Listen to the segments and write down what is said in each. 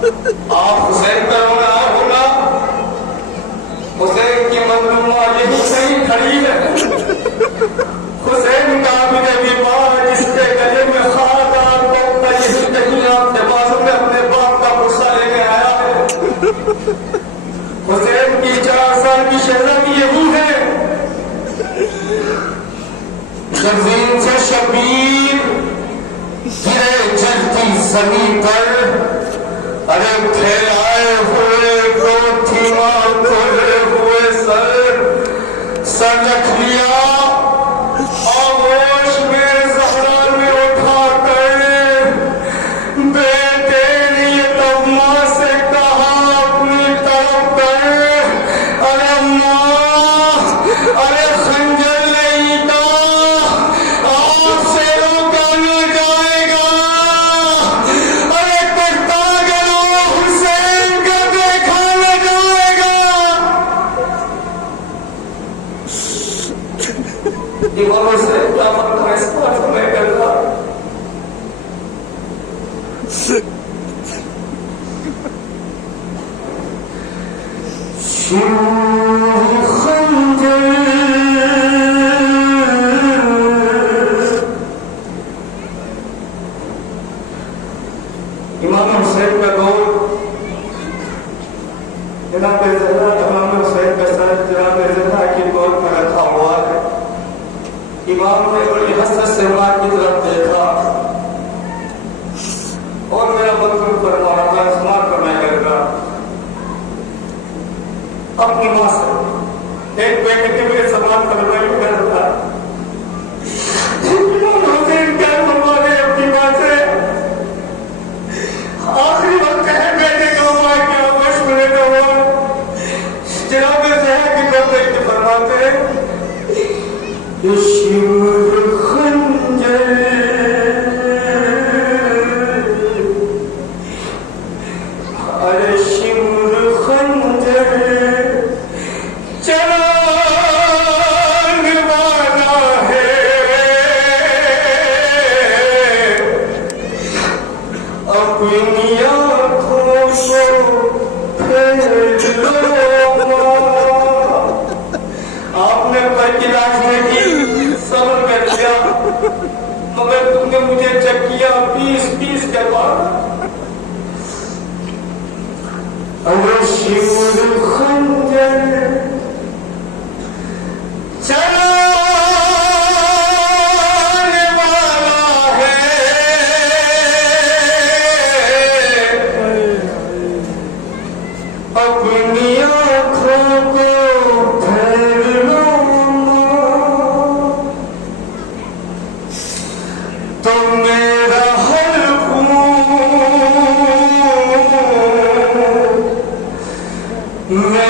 आप हुसैन का रोना होगा, हुसैन की मजलूमा यही सही खड़ी है। हुसैन का भी बात जिसके गले में खादार पौधा यही कहीं आपके बाजू में अपने बाप का गुस्सा लेके आया है। हुसैन की 4 साल की शहजादी यही है। जमीन से शबीर गिरे जलती जमीन पर, अरे फैलाए हुए को थीमा खोले हुए सर रख लिया आगोश में ज़हरा में उठा कर बेटे ने ये तम्मा से कहा अपनी तरफ कर, अरे माँ, अरे खंजर नहीं था आपसे रोका न जाएगा, अरे कटता गलो हुसैन का देखा न जाएगा। दीवारों से क्या मतलब इस बात में करता इमाम हुसैन का दौर, जनाब ज़हरा इमाम हुसैन का सर जनाब ज़हरा की दौर पर रखा हुआ है। इमाम ने बड़ी हसरत से मां की तरफ देखा और मेरा मतलब फरमाया था इस्तेमाल करना करता अपनी मां से एक बेटे के लिए सवाल करना ही करता। इमाम हुसैन क्या फरमा रहे अपनी मां से, आखिरी वक्त है बेटे का हुआ क्या वर्ष मिले का हुआ। जनाब ज़हरा की तरफ देख के फरमाते हैं शिवर खंजर, अरे शिवर खंजर चलाने वाला है, अपनी आँखों को फेर लो। आपने पैकी लाखने की सब्र कर लिया, मगर तुमने मुझे चकिया 20-20 के बाद। अरे शिवर खंजर चलाने वाला है, अपनी आँखों को फेर लो तो मेरा हर खून मैं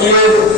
किए